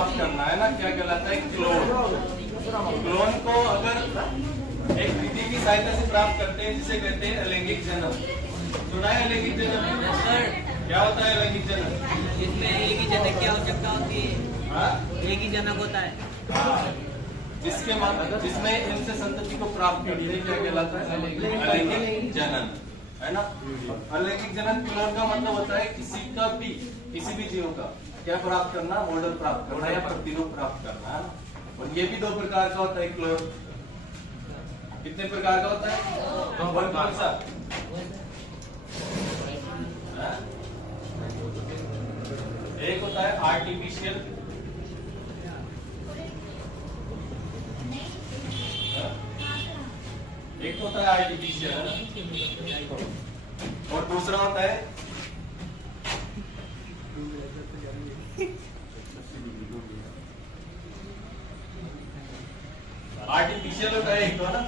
प्राप्त करना है ना, क्या कहलाता है? क्लोन। क्लोन को अगर एक विधि की सहायता से प्राप्त करते हैं जिसे कहते हैं अलैंगिक जनन। सुना है अलैंगिक जनन? क्या होता है अलैंगिक जनन? इसमें एक ही जनक की आवश्यकता होती है। हाँ? एक ही जनक होता है। हाँ। जिसमें इनसे संतति को प्राप्त करती है, क्या कहलाता है? अलैंगिक जनन, है ना। अलैंगिक जनन क्लोन का मतलब होता है किसी भी जीव का क्या प्राप्त करना? मॉडल प्राप्त करना या प्रतिरूप प्राप्त करना, है ना। और ये भी दो प्रकार का होता है क्लोन। कितने प्रकार का होता है? कौन सा? एक होता है आर्टिफिशियल, एक होता है आर्टिफिशियल, है ना, और दूसरा होता है आर्टिफिशियल होता है एक तो, है ना,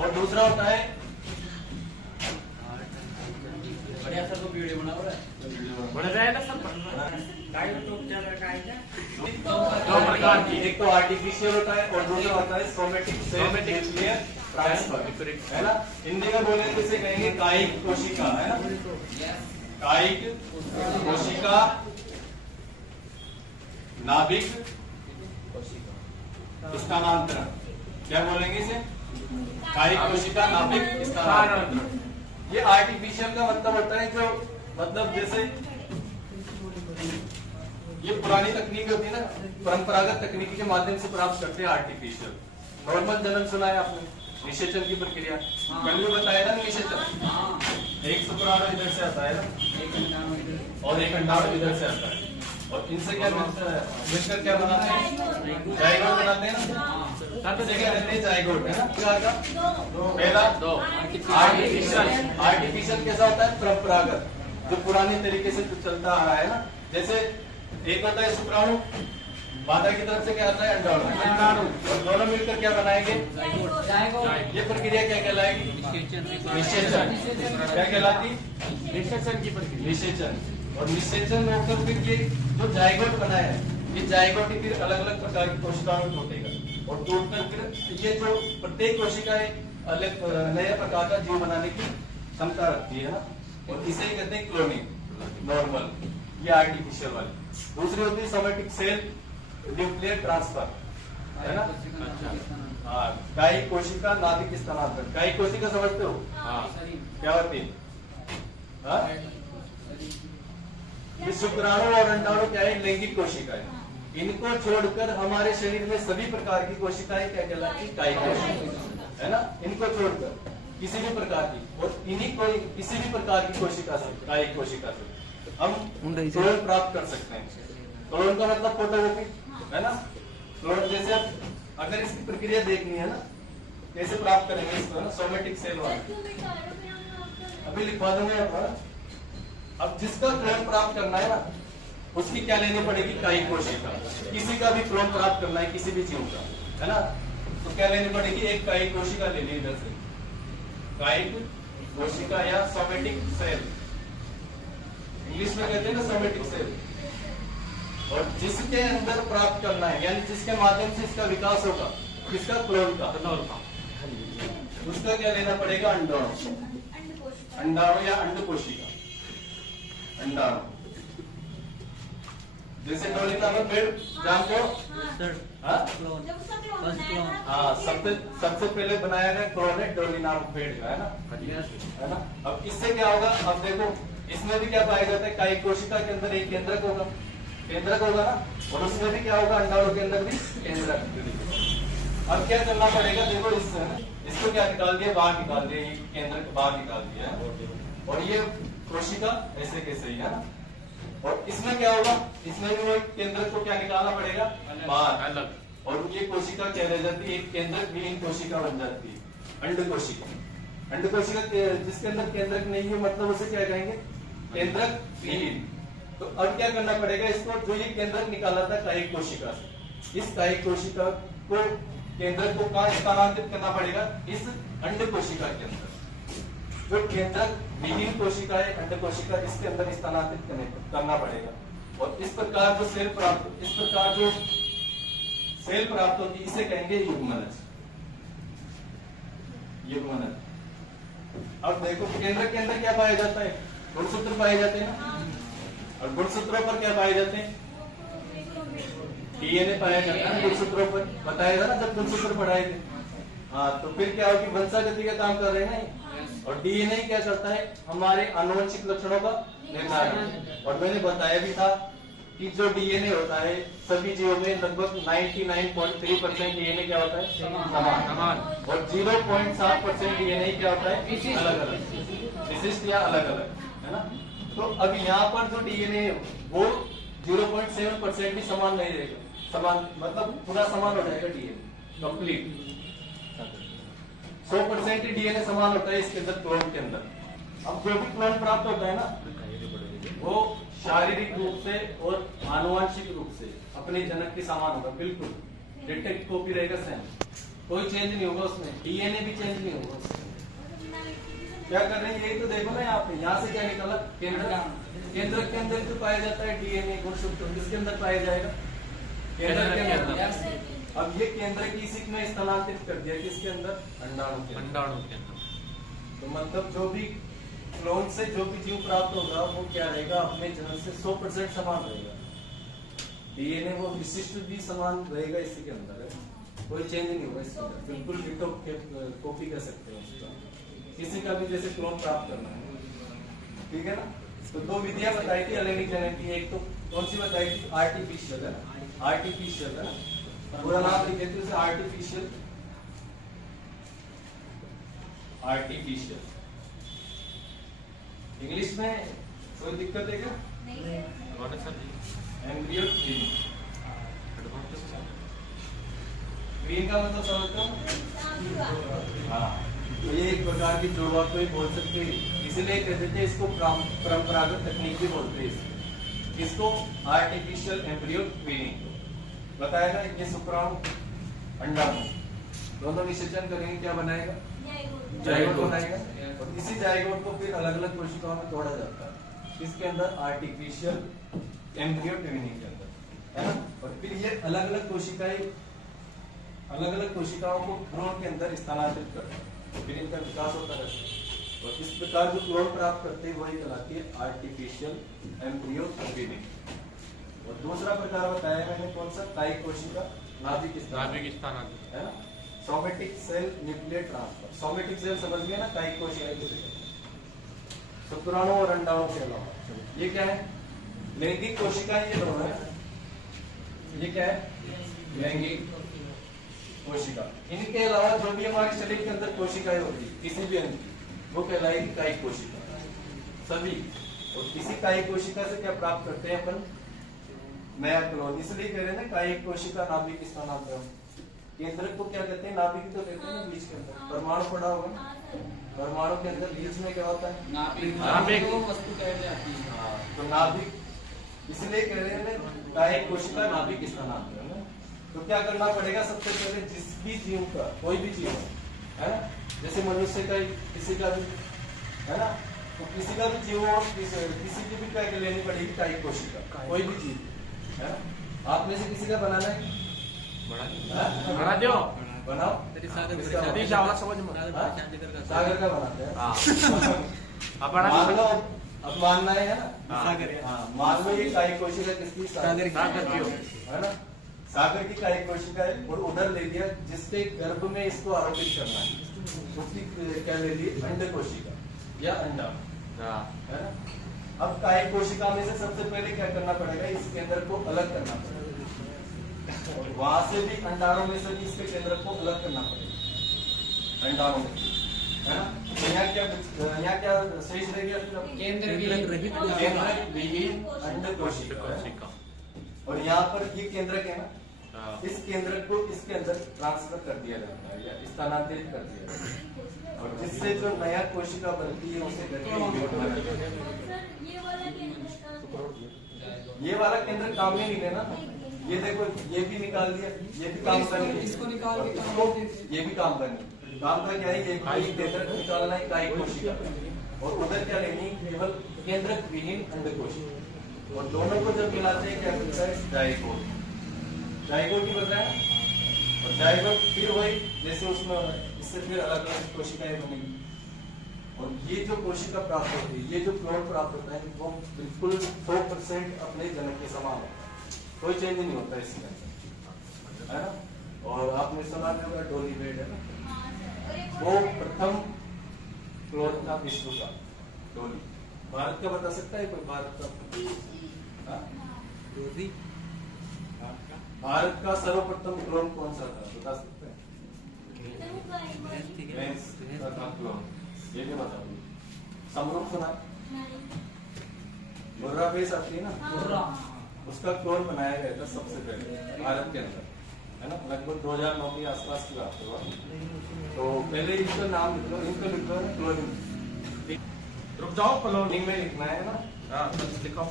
और दूसरा होता है बढ़िया सर को वीडियो बना रहा है। बन जाएगा सब दो प्रकार की, एक तो आर्टिफिशियल होता है और दूसरा होता है सोमेटिक सेल न्यूक्लियर ट्रांसफर, है ना। हिंदी में बोले तो इसे कहेंगे कायिक कोशिका, है ना। कायिक कोशिका, नाभिक स्थानांतरण, क्या बोलेंगे इसे? कायिक कोशिका, नाभिक स्थानांतरण। ये आर्टिफिशियल का मतलब होता है जो, मतलब जैसे ये पुरानी तकनीक होती है ना, परंपरागत तकनीकी के माध्यम से प्राप्त करते हैं आर्टिफिशियल। नॉर्मल जनन सुना है आपने, निषेचन की प्रक्रिया कल भी बताया ना। निषेचन एक शुक्राणु इधर से आता है ना, और एक अंडाणु इधर से आता है, और इनसे क्या मिलकर क्या बनाते हैं? जाइगोट बनाते हैं ना। इसे क्या कहते हैं? जाइगोट, है ना। पहला आर्टिफिशियल कैसा होता है? परंपरागत, जो पुराने तरीके से चलता आ रहा है ना। जैसे एक होता है शुक्राणु, माता की तरफ से क्या आता है? अंडाणु, और दोनों मिलकर क्या बनाएंगे? ये प्रक्रिया क्या कहलाएगी? निषेचन। क्या कहलाती? निषेचन की प्रक्रिया, निषेचन। और निषेचन होकर फिर ये जो जाइगोट बना है, ये जाइगोट ही फिर अलग अलग प्रकार की कोशिकाओं में टूटेगा, और टूटकर फिर ये जो प्रत्येक कोशिका अलग नए प्रकार का जीव बनाने की क्षमता रखती है ना, और इसे ही कहते हैं क्लोनिंग। नॉर्मल, ये आर्टिफिशियल वाली। दूसरी होती है सोमेटिक सेल न्यूक्लियर ट्रांसफर, है ना। हाँ, कायिक कोशिका, नाभिक स्थानांतरण। कायिक कोशिका समझते हो? क्या होती है? ये शुक्राणु और अंडाणु क्या है? लैंगिक कोशिकाएं। इनको छोड़कर हमारे शरीर में सभी प्रकार की कोशिकाएं क्या कहलाती है? कायिक कोशिकाएं, है ना। इनको छोड़कर किसी भी प्रकार की, और इन्हीं को किसी भी प्रकार की कोशिका से, कायिक कोशिका से हम क्लोन प्राप्त कर सकते हैं। क्लोन का मतलब फोटोकॉपी, है ना। क्लोन जैसे अगर इसकी प्रक्रिया देखनी है ना, कैसे प्राप्त करेंगे इसको, ना, सोमेटिक सेल वाले अभी लिखवा दूंगे आप। अब जिसका क्लोन प्राप्त करना है ना, उसकी क्या लेनी पड़ेगी? कायिक कोशिका। किसी का भी क्लोन प्राप्त करना है, किसी भी जीव का, है ना, तो क्या लेनी पड़ेगी? एक कायिक कोशिका ले ली इधर से, कायिक कोशिका या सोमेटिक सेल, इंग्लिश में कहते हैं ना सोमेटिक सेल। और जिसके अंदर प्राप्त करना है, यानी जिसके माध्यम से इसका विकास होगा, किसका? क्लोन का, उसका क्या लेना पड़ेगा? अंडाणु, अंडाणु या अंड कोशिका, अंडाणु। जैसे डोली नामक पेड़ जानते हो? हाँ, सबसे पहले बनाया गया क्लोन है डोली नामक पेड़ का, है ना। अब इससे क्या होगा? अब देखो, इसमें भी क्या पाया जाता है? कायिक कोशिका के अंदर एक केंद्रक होगा, केंद्रक होगा ना, और उसमें भी क्या होगा? अंडाणु के अंदर भी केंद्रक। अब क्या करना पड़ेगा? देखो, इसको क्या निकाल दिया? बाहर निकाल दिया, ये केंद्रक बाहर निकाल दिया, और ये कोशिका ऐसे कैसे ही, है ना। और इसमें क्या होगा? इसमें भी वो केंद्रक को क्या निकालना पड़ेगा? बाहर अलग, और ये कोशिका क्या रह जाती है? एक केंद्रक विहीन कोशिका बन जाती है, अंड कोशिका। अंड कोशिका जिसके अंदर केंद्रक नहीं है, मतलब उसे क्या कहेंगे? केंद्रक विहीन। तो अब क्या करना पड़ेगा इसको? जो ये केंद्रक निकाला था कायिक कोशिका से, इस कायिक कोशिका को, केंद्रक को कहाँ स्थानांतरित करना पड़ेगा? इस अंड कोशिका के अंदर। जो केंद्रक विहीन कोशिका है, अंड कोशिका, इसके अंदर स्थानांतरित करना पड़ेगा। और इस प्रकार जो सेल प्राप्त, इस प्रकार जो सेल प्राप्त होती है, इसे कहेंगे युग्मनज। युग्मनज। अब देखो केंद्र के अंदर क्या पाया जाता है? गुणसूत्र पाए जाते हैं ना, और गुणसूत्रों पर क्या पाए जाते हैं? डीएनए पाया जाता है गुणसूत्रों पर, बताया था ना जब गुणसूत्र पढ़ाए थे। हाँ, तो फिर क्या होगी, वंशागति का काम कर रहे हैं ना, और डीएनए क्या करता है? हमारे आनुवंशिक लक्षणों का निर्धारण। और मैंने बताया भी था कि जो डीएनए होता है सभी जीवों में लगभग 99.3% डीएनए क्या होता है? समान। और 0.7% डीएनए क्या होता है? अलग अलग, विशिष्ट या अलग अलग, है ना। तो अब यहाँ पर जो डीएनए है वो 0.7% भी समान नहीं रहेगा, समान मतलब पूरा समान हो जाएगा डीएनए कंप्लीट। 100% ही डीएनए समान होता है इसके अंदर, क्लोन के अंदर। अब जो भी क्लोन प्राप्त होता है ना वो शारीरिक रूप से और आनुवंशिक रूप से अपने जनक के समान होगा, बिल्कुल डिटेक्ट कॉपी रहेगा सेम, कोई चेंज नहीं होगा उसमें, डीएनए भी चेंज नहीं होगा उसमें। क्या कर रहे हैं यही तो देखो ना, यहाँ पे यहाँ से क्या निकला? केंद्र के अंदर तो पाया जाता है डीएनए गुणसूत्र, किसके अंदर पाया जाएगा? केंद्र के अंदर। अब ये केंद्र की इसी में स्थानांतरित कर दिया किसके अंदर? अंडाणु के अंदर। तो मतलब जो भी क्लोन से जो भी जीव प्राप्त होगा वो क्या रहेगा? अपने जनक से 100% समान रहेगा, डीएनए वो विशिष्ट भी समान रहेगा इसी के अंदर है, कोई चेंज नहीं होगा इसके अंदर, बिल्कुल डिटो कॉपी कर सकते हैं उसका, किसी का भी जैसे क्लोन प्राप्त करना है, ठीक है ना। तो दो विधियां बताई थी एलेनिक जेनेटिक, एक तो कौन सी बताई थी? आर्टिफिशियल है ना, आर्टिफिशियल है ना, पूरा नाम लिख देते हैं आर्टिफिशियल। आर्टिफिशियल इंग्लिश में कोई दिक्कत है क्या? Embryo twinning. ट्विन का मतलब समझते हो? हाँ, तो ये एक प्रकार की जुड़वा को ही बोल सकते हैं, इसीलिए कहते थे इसको परंपरागत तकनीक भी बोलते हैं इसको आर्टिफिशियल एम्ब्रियो ट्विनिंग। बताया ना, ये शुक्राणु अंडाणु दोनों निषेचन करेंगे, क्या बनाएगा? जाइगोट बनाएगा, और इसी जाइगोट को फिर अलग अलग कोशिकाओं में तोड़ा जाता है, इसके अंदर आर्टिफिशियल एम्ब्रियो ट्विनिंग के अंदर, है ना। और फिर ये अलग अलग कोशिकाओं को भ्रूण के अंदर स्थानांतरित करता है, फिर इनका विकास होता रहता है, और इस प्रकार जो क्लोन प्राप्त करते हैं वही कहलाती है आर्टिफिशियल एम्ब्रियो ट्विनिंग। और दूसरा प्रकार बताया मैंने कौन सा? कायिक कोशिका नाभिक स्थानांतरण, है ना। Somatic cell nuclear transfer, somatic cell समझ गए ना, कायिक कोशिका, शुक्राणु और अंडाणु के अलावा ये क्या है? लैंगिक कोशिकाएं, ये दोनों है, ये क्या है? लैंगिक कोशिका। इनके अलावा जो भी हमारे शरीर के अंदर कोशिकाएं होती है किसी भी अंग की, वो कहलाएगी कायिक कोशिका सभी। और किसी कायिक कोशिका से क्या प्राप्त करते हैं अपन? नया क्लोन। इसलिए कह रहे हैं ना कायिक कोशिका नाभिक स्थानांतरण। केंद्र को क्या कहते हैं? नाभिक तो कहते हैं ना, बीच के अंदर परमाणु पड़ा होगा, परमाणु के अंदर बीच में क्या होता है? नाभिक वस्तु कह जाती है, तो नाभिक, इसलिए कह रहे हैं कायिक कोशिका नाभिक स्थानांतरण। तो क्या करना पड़ेगा? सबसे पहले जिस भी जीव का, कोई भी जीव है ना, जैसे मनुष्य का, किसी का भी, है ना, तो किसी का भी जीव हो, किसी की भी क्या लेनी पड़ेगी? कायिक कोशिका, कोई भी जीव, है ना। आप में से किसी का बनाना है? बना दो, बनाओ। सागर का बनाते हैं, मान लो, अब मानना है ना, मान लो ये कायिक कोशिका किसकी? सागर की, है ना। सागर की कायिक कोशिका है, और उधर ले लिया जिसके गर्भ में इसको आरोपित करना है, उसकी क्या ले ली? अंड कोशिका या अंडा, है ना। अब कायिक कोशिका में से सबसे पहले क्या करना पड़ेगा? इस केंद्र को अलग करना पड़ेगा, और वहां से भी अंडाणु में से भी इसके केंद्र को अलग करना पड़ेगा, अंडाणु में, है ना। तो यहाँ क्या शेष रह गया? केंद्र विहीन अंड कोशिका। और यहाँ पर ये केंद्रक है ना, इस केंद्रक को इसके अंदर ट्रांसफर कर दिया जाता है या स्थानांतरित कर दिया जाता है, और जिससे जो नया कोशिका बनती है उसे ये वाला केंद्र काम में नहीं लेना। ये देखो, ये भी निकाल दिया, ये भी काम करनी, इसको निकाल के ये भी काम करनी। काम का क्या है? ये केंद्रक निकालना है कायिक कोशिका, और उधर क्या लेनी? केवल केंद्रक विहीन अंड कोशिका, और दोनों को जब मिलाते हैं क्या बनता है? जाइगोट। जाइगोट ही बनता है। और जाइगोट फिर वही जैसे उसमें इससे फिर अलग अलग कोशिकाएं बनेगी। और ये जो कोशिका प्राप्त होती है, ये जो क्लोन प्राप्त होता है, वो बिल्कुल 100% अपने जनक के समान होता है, कोई चेंज नहीं होता इसके अंदर, है ना। और आपने सुना होगा डोली बेड है ना, वो प्रथम क्लोन था विश्व का, डोली। भारत का बता सकता है कोई? भारत का भारत का सर्वप्रथम क्लोन कौन सा था, बता सकते हैं? क्लोन ये भी बता दो। समरूप सुना? मुर्रा बेस आती है ना, उसका क्लोन बनाया गया था सबसे पहले भारत के अंदर, है ना। लगभग 2009 के आसपास की बात हुआ। तो पहले इनका नाम लिख लो, इनको लिख लो क्लोनिंग। रुक जाओ, क्लोनिंग में लिखना है ना। हाँ लिखो।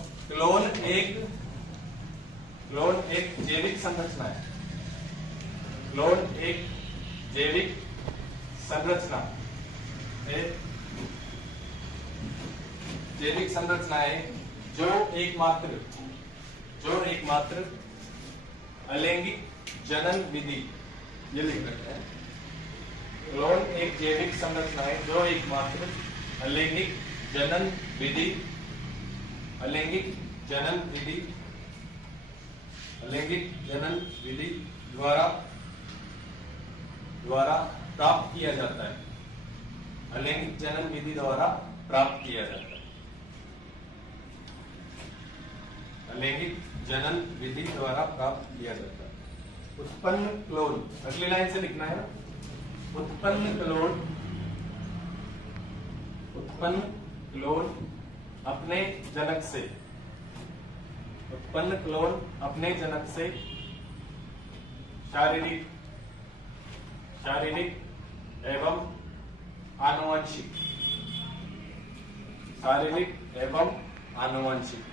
क्लोन एक जैविक संरचना है। क्लोन एक जैविक संरचना है, जैविक संरचना है जो एकमात्र अलैंगिक जनन विधि, ये लिख रखते हैं। क्लोन एक जैविक संरचना है जो एकमात्र अलैंगिक जनन विधि द्वारा प्राप्त किया जाता है। अलैंगिक जनन विधि द्वारा प्राप्त किया जाता है। अलैंगिक जनन विधि द्वारा प्राप्त किया जाता है। उत्पन्न क्लोन, अगली लाइन से लिखना है ना। उत्पन्न क्लोन अपने जनक से शारीरिक एवं आनुवंशिक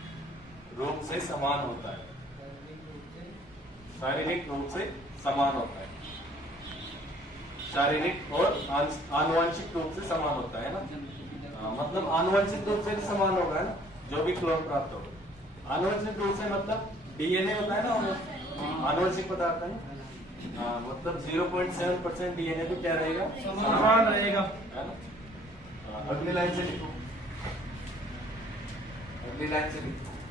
रूप से समान होता है। शारीरिक रूप से समान होता है, शारीरिक और आनुवंशिक रूप से समान होता है ना। मतलब आनुवंशिक रूप से समान होगा ना जो भी क्लोन प्राप्त होगा। आनुवंशिक रूप से मतलब डीएनए होता है ना, आनुवंशिक पदार्थ है ना। मतलब 0.7% डीएनए भी क्या रहेगा, समान रहेगा, है ना। अगली लाइन से लिखो,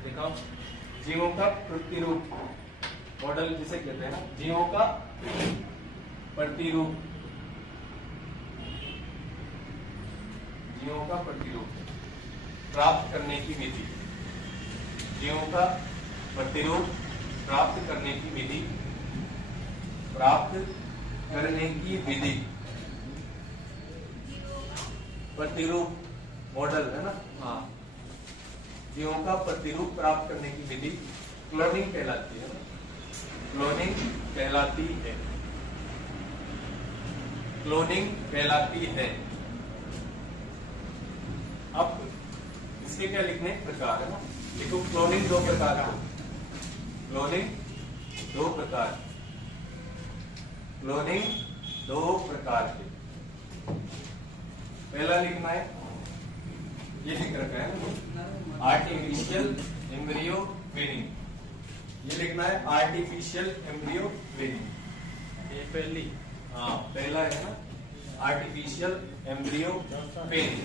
दिखाओ। जीवों का प्रतिरूप मॉडल जिसे कहते हैं ना, जीवों का प्रतिरूप प्राप्त करने की विधि। जीवों का प्रतिरूप प्राप्त करने की विधि, प्रतिरूप मॉडल है ना। हाँ, जीवों का प्रतिरूप प्राप्त करने की विधि क्लोनिंग कहलाती है। क्लोनिंग कहलाती है। अब इसके क्या लिखने प्रकार है ना, देखो। क्लोनिंग दो प्रकार के, पहला लिखना है, ये लिख रखा है आर्टिफिशियल एम्ब्रियो ट्रेनिंग। ये लिखना है आर्टिफिशियल एम्ब्रियो ट्रेनिंग। ये पहला है ना, आर्टिफिशियल एम्ब्रियो ट्रेनिंग।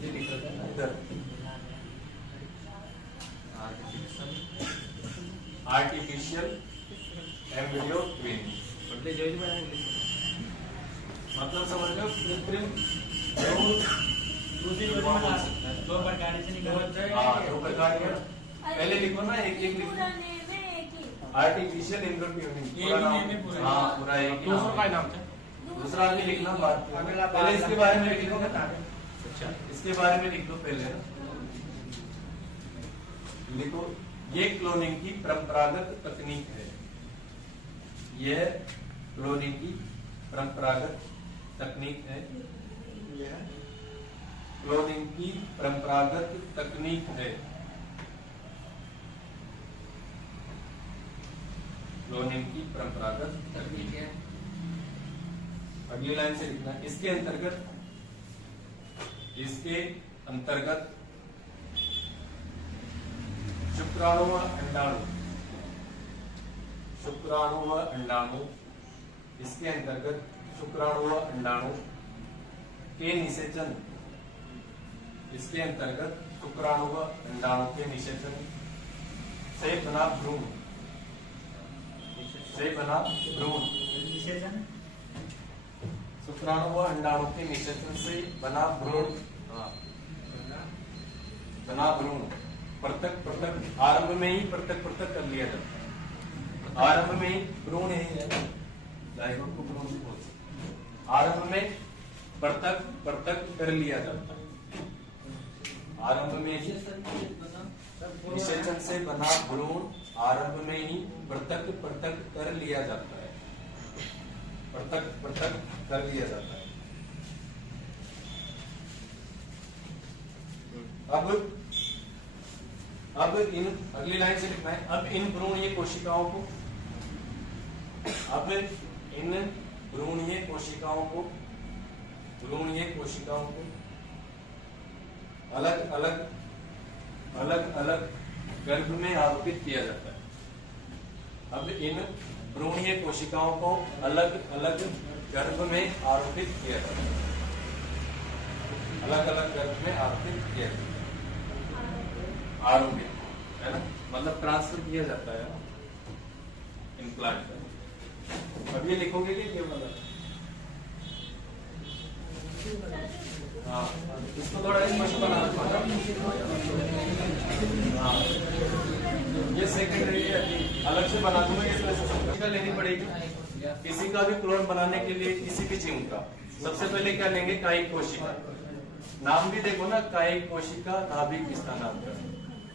ये लिख रखा है इधर, आर्टिफिशियल एम्ब्रियो ट्रेनिंग। मतलब समझ लो कृत्रिम दो प्रकार के। पहले लिखो ना, एक लिखो, आर्टिफिशियल एम्ब्रियो ट्रेनिंग। हाँ पूरा एक। दूसरा आगे लिखना बात, पहले इसके बारे में लिखो। अच्छा, इसके बारे में लिख दो पहले ना। लिखो, ये क्लोनिंग की परंपरागत तकनीक है। यह क्लोनिंग की परंपरागत तकनीक है। क्लोनिंग की परंपरागत तकनीक है। क्लोनिंग की परंपरागत तकनीक है। अगली लाइन से लिखना, इसके अंतर्गत शुक्राणु व अंडाणु इसके अंतर्गत शुक्राणु व अंडाणु के निषेचन, इसके अंतर्गत शुक्राणु व अंडाणु के निषेचन से बना भ्रूण, से बना भ्रूण, शुक्राणु व अंडाणु के निषेचन से बना भ्रूण, बना भ्रूण पृथक पृथक आरंभ में ही पृथक पृथक कर लिया जाता है। आरंभ में ही भ्रूण यही है, जायगोट को भ्रूण भी बोलते हैं। आरंभ में पृथक पृथक कर लिया जाता है। आरंभ में ही निषेचन से बना भ्रूण आरंभ में ही पृथक पृथक कर लिया जाता है, पृथक पृथक कर लिया जाता है। अब इन अगली लाइन से लिखना है, अब इन भ्रूणीय कोशिकाओं को, अब इन भ्रूणीय कोशिकाओं को, भ्रूणीय कोशिकाओं को अलग अलग अलग अलग गर्भ में आरोपित किया जाता है। अब इन भ्रूणीय कोशिकाओं को अलग अलग गर्भ में आरोपित किया जाता है, अलग अलग गर्भ में आरोपित किया जाता है, आरोपित है ना, मतलब ट्रांसफर किया जाता है इम्प्लांट का। अब ये लिखोगे कि ये मतलब, हाँ इसको थोड़ा स्पष्ट बनाना। हाँ ये सेकेंडरी है, अलग से बना दूंगा, इस वजह से कोशिका लेनी पड़ेगी। किसी का भी क्लोन बनाने के लिए किसी भी जीव का सबसे पहले क्या लेंगे, कायिक कोशिका। नाम भी देखो ना, कायिक कोशिका नाभिक स्थानांतरण,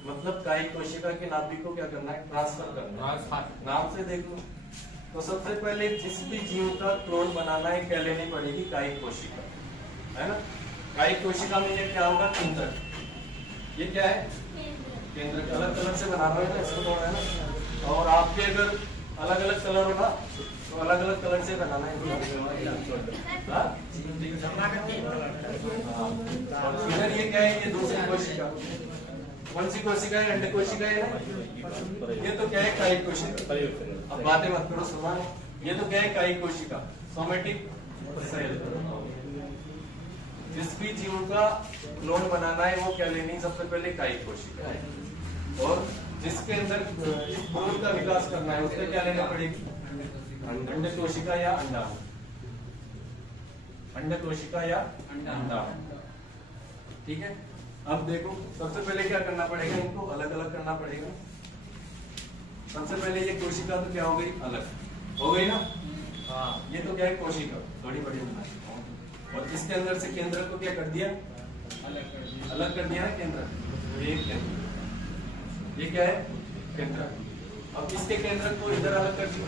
मतलब कायिक कोशिका के नाभिक को क्या करना है, ट्रांसफर करना है। नाम से देखो तो सबसे पहले जिस भी जीव का क्लोन बनाना है क्या लेनी पड़ेगी, कायिक कोशिका, है ना। कायिक कोशिका में ये क्या होगा, केंद्रक। ये क्या है, केंद्रक। अलग अलग से बनाना है ना, इसको थोड़ा है ना। और आपके अगर अलग अलग कलर होगा तो अलग अलग कलर से बनाना है। और इधर ये क्या है, ये दूसरी कोशिका। कौन सी कोशिका है, अंड कोशिका है ना। ये तो क्या है, कायिक कोशिका। अब बातें मत करो, सुना। ये तो क्या है, कायिक कोशिका, सोमेटिक सेल। जिस भी जीव का क्लोन बनाना है वो क्या लेनी, सबसे पहले कायिक कोशिका है। और जिसके अंदर इस भ्रूण का विकास करना है उससे क्या लेना पड़ेगी, अंड कोशिका या अंडाणु, अंड कोशिका या अंडाणु। ठीक है। अब देखो सबसे पहले क्या करना पड़ेगा, इनको अलग अलग करना पड़ेगा। सबसे पहले ये कोशिका तो क्या हो गई, अलग हो गई ना। हाँ ये तो क्या है, कोशिका थोड़ी बड़ी बना, और इसके अंदर से केंद्र को क्या कर दिया, अलग कर दिया ना केंद्र। ये केंद्र, ये क्या है, केंद्र। अब इसके केंद्र को इधर अलग कर दिया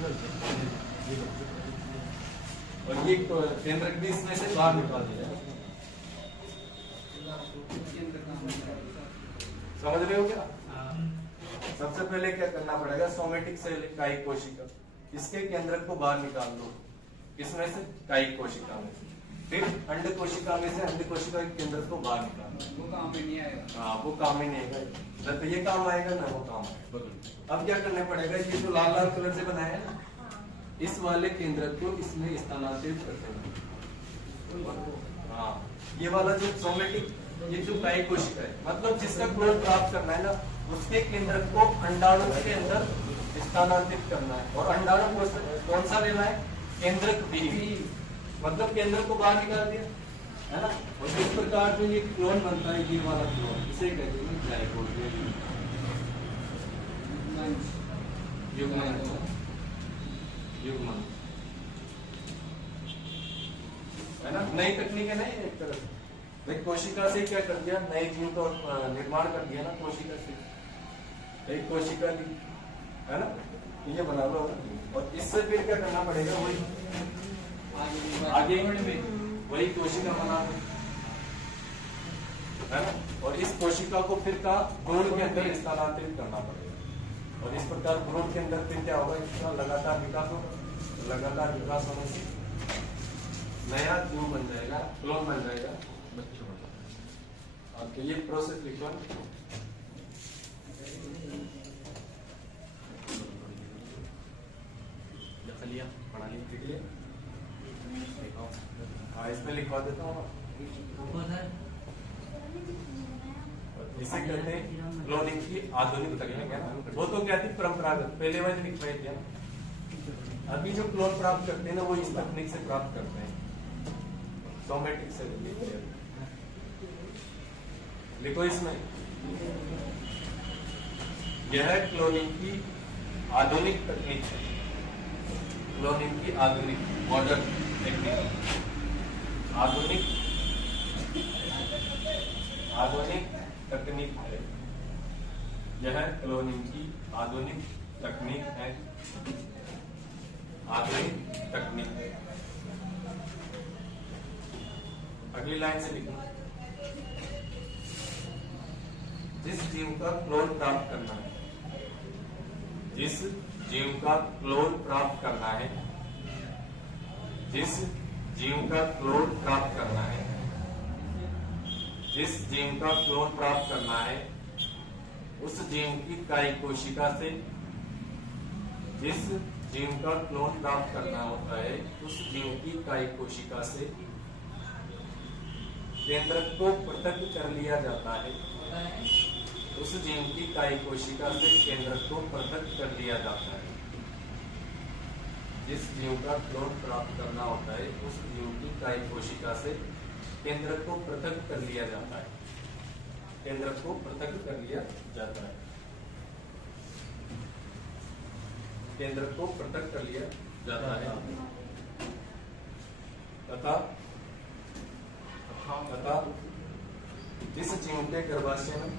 और ये केंद्र भी इसमें से बाहर निकाल दिया। समझ रहे हो क्या। सबसे पहले क्या करना पड़ेगा, सोमेटिक सेल, कायिक कोशिका, इसके केंद्रक को बाहर निकाल लो, इसमें से कायिक कोशिका में से। फिर अंड कोशिका में से अंड कोशिका के केंद्र को बाहर निकालना। वो काम में नहीं आएगा। हाँ वो काम ही नहीं आएगा, न तो ये काम आएगा ना वो काम आएगा। अब क्या करना पड़ेगा, ये जो लाल लाल कलर से बनाया है ना, इस वाले केंद्र को इसमें स्थानांतरित कर देना। हाँ ये वाला जो सोमेटिक, ये जो कायिक कोशिका है, मतलब जिसका क्लोन प्राप्त करना है ना, उसके केंद्र को अंडाणु के अंदर स्थानांतरित करना है। और अंडाणु को कौन सा लेना है, केंद्रक भी, मतलब केंद्र को बाहर निकाल दिया, है ना। और इस प्रकार जो ये क्लोन बनता है, ये वाला क्लोन, इसे कहते हैं जायगोट, युग्मन, युग्मन, है ना। नई तकनीक है ना ये, एक तरह से भाई कोशिका से क्या कर दिया, नए जीव का निर्माण कर दिया ना कोशिका से। एक कोशिका ली, है ना, ये बना लो। और इससे फिर क्या करना पड़ेगा, वही आगे वही कोशिका बना दो, है ना। और इस कोशिका को फिर का भ्रूण के अंदर स्थानांतरित करना पड़ेगा। और इस प्रकार भ्रूण के अंदर फिर क्या होगा, इसका लगातार विकास होगा। लगातार विकास होने से नया जीव बन जाएगा, क्लोन बन जाएगा बच्चों का। तो ये प्रोसेस लिखो, पढ़ा लिया, ठीक है। हाँ इसमें लिखवा देता हूँ। इसे कहते हैं क्लोनिंग की आधुनिक तकनीक है ना। वो तो क्या थी परंपरागत, पहले वाली लिखवाई थी ना। अभी जो क्लोन प्राप्त करते हैं ना वो इस तकनीक से प्राप्त करते हैं, सोमेटिक से लिखते हैं। लिखो इसमें, यह क्लोनिंग की आधुनिक तकनीक है। क्लोनिंग की आधुनिक मॉडर्न टेक्निक, आधुनिक तकनीक है। यह क्लोनिंग की आधुनिक तकनीक है। आधुनिक तकनीक है। अगली लाइन से लिखो, जिस जीव का क्लोन प्राप्त करना है, जिस जीव का क्लोन प्राप्त करना है, जिस जीव का क्लोन प्राप्त करना है, जिस जीव का क्लोन प्राप्त करना है, उस जीव की कायिक कोशिका से, जिस जीव का क्लोन प्राप्त करना होता है उस जीव की कायिक कोशिका से केंद्रक को पृथक कर लिया जाता है। उस जीव की कायिक कोशिका से केंद्रक को पृथक कर लिया जाता है। जिस जीव का क्लोन प्राप्त करना होता है उस जीव की कायिक कोशिका से केंद्रक को पृथक कर लिया जाता है। केंद्रक को पृथक कर लिया जाता है। केंद्रक को पृथक कर लिया जाता है तथा जिस जीव के गर्भाशय में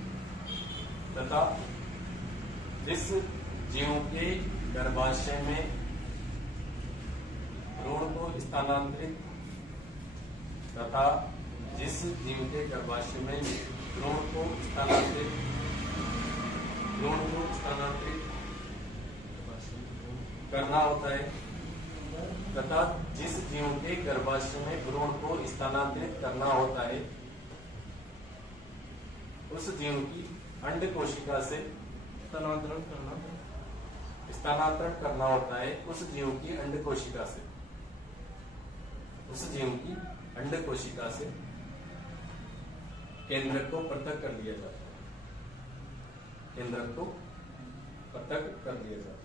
तथा जिस जीव के गर्भाशय में भ्रूण को स्थानांतरित तथा जिस जीव के गर्भाशय में भ्रूण को स्थानांतरित करना होता है तथा जिस जीव के गर्भाशय में भ्रूण को स्थानांतरित करना होता है उस जीव की अंड कोशिका से स्थानांतरण करना होता है। उस जीव की अंड कोशिका से, उस जीव की अंड कोशिका से केंद्रक को पृथक कर लिया जाता है। केंद्रक को पृथक कर लिया जाता है।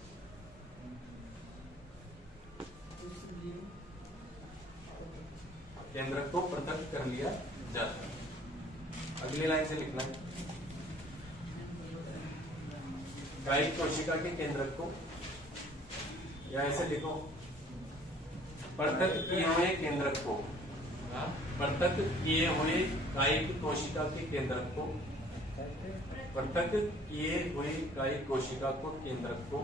केंद्रक को पृथक कर लिया जाता है। अगली लाइन से लिखना है, कायिक कोशिका के केंद्रक को, या ऐसे लिखो, पृथक किए हुए केंद्रक को, पृथक किए हुए कायिक कोशिका के केंद्रक को, पृथक किए हुए कायिक कोशिका को केंद्रक को,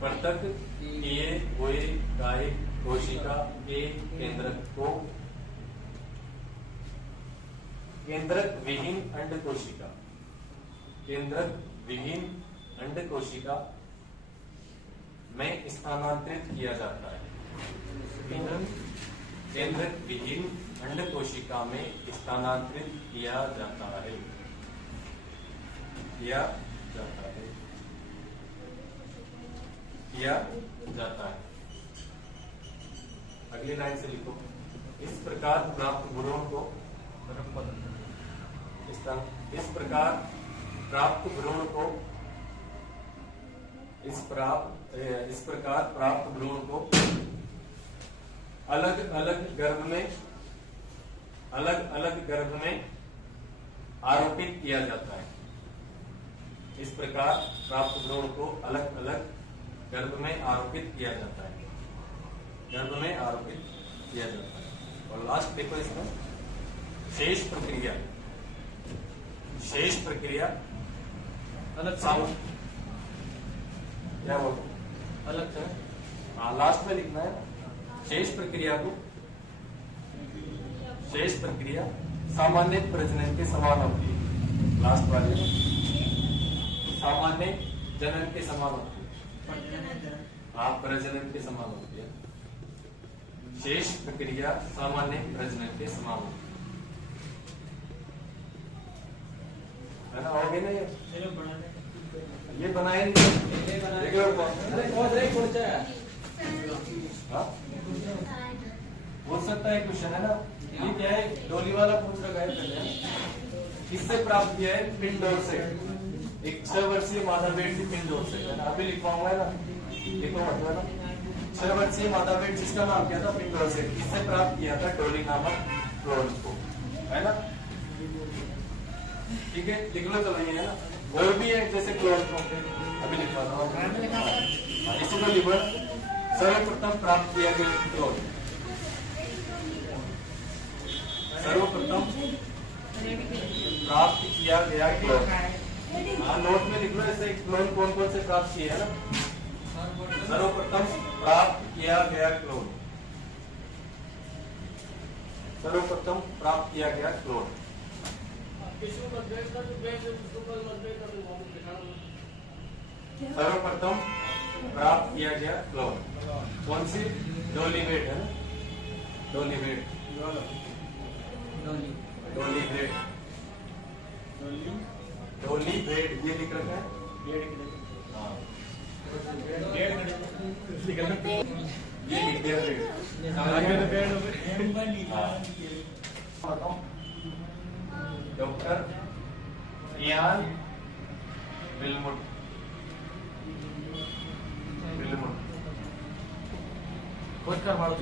पृथक किए हुए कायिक कोशिका के केंद्रक को केंद्रक विहीन अंड कोशिका, केंद्रक विहीन अंड कोशिका में स्थानांतरित किया जाता है। केंद्रक विहीन अंड कोशिका में स्थानांतरित किया जाता है। किया जाता है। अगली लाइन से लिखो, इस प्रकार प्राप्त भ्रूण को, इस प्रकार प्राप्त भ्रूण को, इस प्रकार प्राप्त भ्रूण को अलग अलग गर्भ में आरोपित किया जाता है। इस प्रकार प्राप्त भ्रूण को अलग अलग गर्भ में आरोपित किया जाता है। गर्भ में आरोपित किया जाता है। और लास्ट देखो इसमें, शेष प्रक्रिया अलग साउंड क्या बोलते अलग से, हाँ लास्ट में लिखना है। शेष प्रक्रिया सामान्य प्रजनन के समान होती है। लास्ट वाले सामान्य जनन के समान होती है। हाँ प्रजनन के समान होती है। शेष प्रक्रिया सामान्य प्रजनन के समान होती है ना। हो गए ना ये बनाए, अरे कौन सा है? हाँ हो सकता है क्वेश्चन है ना। ये क्या है, डोली वाला पूछ रखा है पहले। किससे प्राप्त किया है, पिंडोर से। एक 6 वर्षीय मादा भेड़ की पिंडोर से, है ना। अभी लिखवाऊंगा ना, लिखो मतलब ना। 6 वर्षीय मादा भेड़ जिसका नाम क्या था, पिंडोर से। किससे प्राप्त किया था, डोली नामक क्लोन को, है ना। ठीक है, लिख लो चलो ये, है ना। और भी है जैसे क्लोन को, अभी लिखवाता हूँ। इसी को लिखो। सर्वप्रथम प्राप्त किया गया क्लोन, सर्वप्रथम प्राप्त किया गया क्लोन। हाँ, नोट में लिख लो ऐसे क्लोन कौन कौन से प्राप्त किए, है ना। सर्वप्रथम प्राप्त किया गया क्लोन, सर्वप्रथम प्राप्त किया गया क्लोन। सर्वप्रथम प्राप्त किया गया क्लोन कौन सी, डोली भेड़, है ना। डोली भेड़, डोली भेड़, डोली भेड़, ये लिख रखा है। हाँ, ये लिख दिया भेड़। डॉक्टर इयान विल्मुट,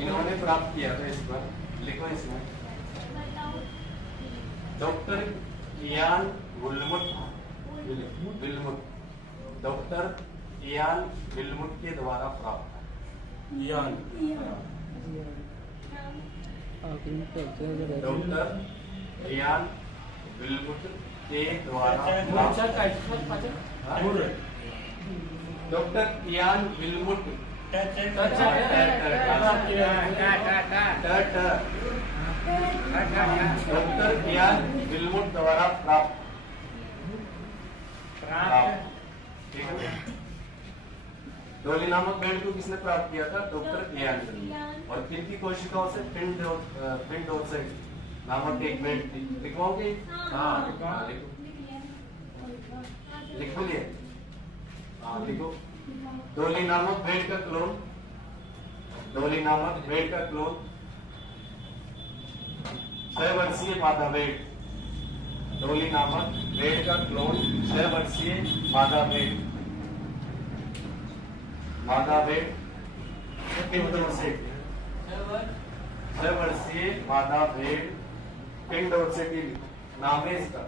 इन्होंने प्राप्त किया था, इस पर लिखो इसमें। डॉक्टर इयान विल्मुट, डॉक्टर इयान विल्मुट के द्वारा प्राप्त। इयान, डॉक्टर इयान विल्मुट के द्वारा डॉक्टर इयान विल्मुट, डॉक्टर इयान विल्मुट द्वारा प्राप्त। डोली नामक भेड़ को किसने प्राप्त किया था, डॉक्टर इयान विल्मुट। और किनकी कोशिकाओं से, पिंडोर नामक एक भेड़ थी। लिखवाओगे? हाँ, लिख लिए। हाँ, लिखो। डोली नामक भेड़ का क्लोन, डोली नामक भेड़ का क्लोन 6 वर्षीय मादा भेड़, डोली नामक भेड़ का क्लोन 6 वर्षीय मादा भेड़, मादा भेड़ पिंडोर से, 6 वर्षीय मादा भेड़ पिंडोर से की नाम है इसका।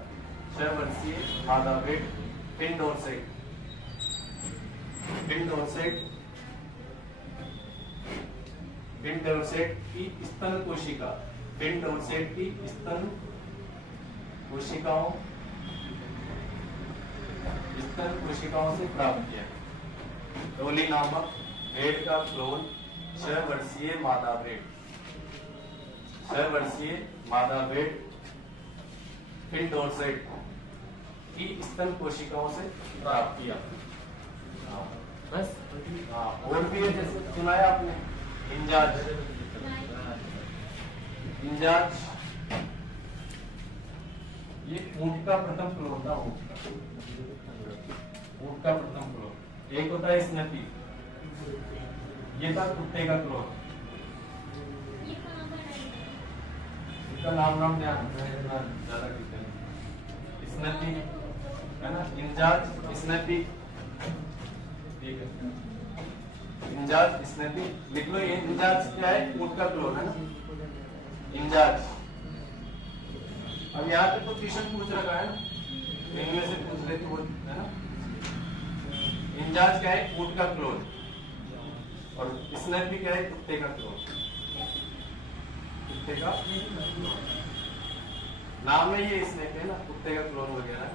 6 वर्षीय मादा भेड़ पिंडोर से, पिंडोर से की स्तन कोशिका, पिंडोर से की स्तन कोशिकाओं, स्तन कोशिकाओं से प्राप्त किया। डोली नामक भेड़ का क्लोन 6 वर्षीय मादा भेड़, 6 वर्षीय मादा भेड़ पिंडोर से की स्तन कोशिकाओं से प्राप्त किया। बस। हाँ, और भी है जैसे सुनाया आपने, इंजाज, इंजाज ये ऊंट का प्रथम क्लोन था। ऊंट का प्रथम क्लोन। एक होता है स्नैपी, ये था कुत्ते का क्लोन। इसका नाम ध्यान ज्यादा स्नैपी, है ना। इंजाज, स्नैपी, ठीक है। इंजाज, स्नैपी लिख लो। ये इंजाज क्या है, ऊंट का क्लोन, है ना, इंजाज। अब यहाँ पे तो क्वेश्चन पूछ रखा है ना, इनमें से पूछ ले तो वो, है ना। इंजाज क्या है, ऊंट का क्लोन, और स्नैपी क्या है, कुत्ते का क्लोन, कुत्ते का नाम है ये स्नैपी, है ना, कुत्ते का क्लोन वगैरह।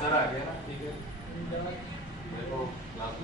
सर आ गया ना, ठीक है। देखो क्लास